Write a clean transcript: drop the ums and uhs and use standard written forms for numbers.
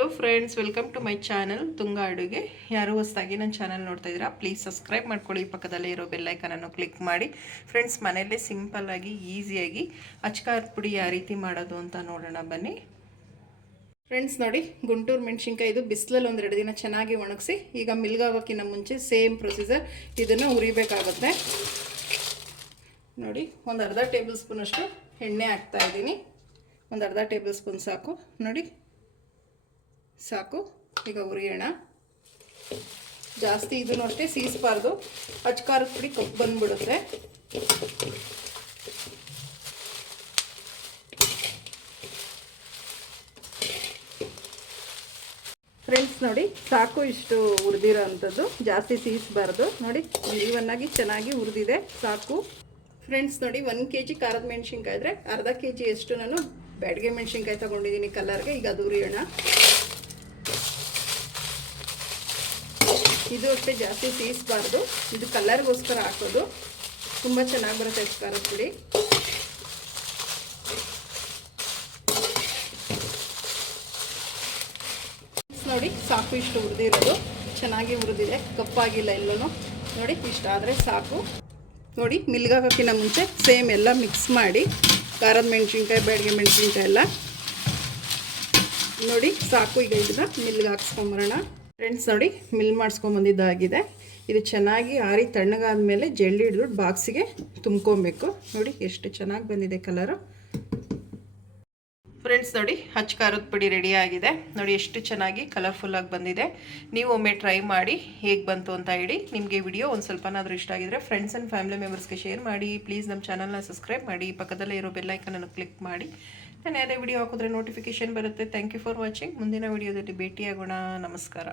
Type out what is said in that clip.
Hello friends, welcome to my channel Tunga ಅಡುಗೆ. ಯಾರು ಹೊಸದಾಗಿ ನನ್ನ ಚಾನಲ್ ನೋಡ್ತಾ ಇದ್ದೀರಾ, ಪ್ಲೀಸ್ ಸಬ್ಸ್ಕ್ರೈಬ್ ಮಾಡ್ಕೊಳ್ಳಿ. ಪಕ್ಕದಲ್ಲೇ ಇರೋ ಬೆಲ್ಲೈಕನನ್ನು ಕ್ಲಿಕ್ ಮಾಡಿ. ಫ್ರೆಂಡ್ಸ್, ಮನೆಯಲ್ಲೇ ಸಿಂಪಲ್ಲಾಗಿ ಈಸಿಯಾಗಿ ಅಚ್ಕಾರದ ಪುಡಿ ಯಾವ ರೀತಿ ಮಾಡೋದು ಅಂತ ನೋಡೋಣ ಬನ್ನಿ. ಫ್ರೆಂಡ್ಸ್ ನೋಡಿ, ಗುಂಟೂರು ಮೆಣಸಿನ್ಕಾಯಿ ಇದು ಬಿಸಿಲಲ್ಲಿ ಒಂದೆರಡು ದಿನ ಚೆನ್ನಾಗಿ ಒಣಗಿಸಿ ಈಗ ಮಿಲ್ಗಾಗೋಕ್ಕಿಂತ ಮುಂಚೆ ಸೇಮ್ ಪ್ರೊಸೀಜರ್ ಇದನ್ನು ಉರಿಬೇಕಾಗುತ್ತೆ. ನೋಡಿ, ಒಂದು ಅರ್ಧ ಟೇಬಲ್ ಸ್ಪೂನಷ್ಟು ಎಣ್ಣೆ ಹಾಕ್ತಾ ಇದ್ದೀನಿ. ಒಂದು ಅರ್ಧ ಟೇಬಲ್ ಸ್ಪೂನ್ ಸಾಕು. ನೋಡಿ ಸಾಕು. ಈಗ ಉರಿಯೋಣ. ಜಾಸ್ತಿ ಇದನ್ನು ಅಷ್ಟೇ ಸೀಸಬಾರ್ದು, ಅಚ್ಕಾರದ ಪುಡಿ ಕಪ್ಪು ಬಂದ್ಬಿಡುತ್ತೆ. ಫ್ರೆಂಡ್ಸ್ ನೋಡಿ, ಸಾಕು ಇಷ್ಟು ಹುರಿದಿರೋ ಅಂಥದ್ದು, ಜಾಸ್ತಿ ಸೀಸಬಾರ್ದು. ನೋಡಿ ಈವನ್ನಾಗಿ ಚೆನ್ನಾಗಿ ಹುರಿದಿದೆ, ಸಾಕು. ಫ್ರೆಂಡ್ಸ್ ನೋಡಿ, 1 kg ಖಾರದ ಮೆಣಸಿನ್ಕಾಯಿ ಇದ್ದರೆ ಅರ್ಧ kg ಅಷ್ಟು ನಾನು ಬ್ಯಾಡಗೆ ಮೆಣಸಿನ್ಕಾಯಿ ತೊಗೊಂಡಿದ್ದೀನಿ ಕಲರ್ಗೆ. ಈಗ ಅದು ಹುರಿಯೋಣ. ಇದು ಅಷ್ಟೇ ಜಾಸ್ತಿ ಸೀಸಬಾರ್ದು, ಇದು ಕಲರ್ಗೋಸ್ಕರ ಹಾಕೋದು, ತುಂಬ ಚೆನ್ನಾಗಿ ಬರುತ್ತೆ ಖಾರದ ಪುಡಿ. ನೋಡಿ ಸಾಕು, ಇಷ್ಟು ಹುರಿದಿರೋದು, ಚೆನ್ನಾಗಿ ಹುರಿದಿದೆ, ಕಪ್ಪಾಗಿಲ್ಲ ಎಲ್ಲೂ. ನೋಡಿ ಇಷ್ಟಾದರೆ ಸಾಕು. ನೋಡಿ, ಮಿಲ್ಗಾಗೋಕ್ಕಿಂತ ಮುಂಚೆ ಸೇಮ್ ಎಲ್ಲ ಮಿಕ್ಸ್ ಮಾಡಿ, ಖಾರದ ಮೆಣಸಿನ್ಕಾಯಿ ಬ್ಯಾಡಗೆ ಮೆಣಸಿನ್ಕಾಯಿ ಎಲ್ಲ ನೋಡಿ ಸಾಕು. ಈಗ ಇದನ್ನ ಮಿಲ್ಗೆ ಹಾಕ್ಸ್ಕೊಂಬರೋಣ. ಫ್ರೆಂಡ್ಸ್ ನೋಡಿ, ಮಿಲ್ ಮಾಡಿಸ್ಕೊಂಬಂದಿದ್ದಾಗಿದೆ. ಇದು ಚೆನ್ನಾಗಿ ಆರಿ ತಣ್ಣಗಾದ ಮೇಲೆ ಜಲ್ಲಿ ಹಿಡಿದು ಬಾಕ್ಸಿಗೆ ತುಂಬ್ಕೊಬೇಕು. ನೋಡಿ ಎಷ್ಟು ಚೆನ್ನಾಗಿ ಬಂದಿದೆ ಕಲರು. ಫ್ರೆಂಡ್ಸ್ ನೋಡಿ, ಹಚ್ಚ ಖಾರದ ಪುಡಿ ರೆಡಿ ಆಗಿದೆ. ನೋಡಿ ಎಷ್ಟು ಚೆನ್ನಾಗಿ ಕಲರ್ಫುಲ್ಲಾಗಿ ಬಂದಿದೆ. ನೀವು ಒಮ್ಮೆ ಟ್ರೈ ಮಾಡಿ ಹೇಗೆ ಬಂತು ಅಂತ ಹೇಳಿ. ನಿಮಗೆ ವಿಡಿಯೋ ಒಂದು ಸ್ವಲ್ಪನಾದರೂ ಇಷ್ಟ ಆಗಿದ್ರೆ ಫ್ರೆಂಡ್ಸ್ ಆ್ಯಂಡ್ ಫ್ಯಾಮಿಲಿ ಮೆಂಬರ್ಸ್ಗೆ ಶೇರ್ ಮಾಡಿ. ಪ್ಲೀಸ್ ನಮ್ಮ ಚಾನಲ್ನ ಸಬ್ಸ್ಕ್ರೈಬ್ ಮಾಡಿ. ಪಕ್ಕದಲ್ಲೇ ಇರೋ ಬೆಲ್ಲೈಕನನ್ನು ಕ್ಲಿಕ್ ಮಾಡಿ. ನಾನು ಯಾವುದೇ ವಿಡಿಯೋ ಹಾಕಿದ್ರೆ ನೋಟಿಫಿಕೇಷನ್ ಬರುತ್ತೆ. Thank you for watching. ಮುಂದಿನ ವಿಡಿಯೋದಲ್ಲಿ ಭೇಟಿಯಾಗೋಣ. ನಮಸ್ಕಾರ.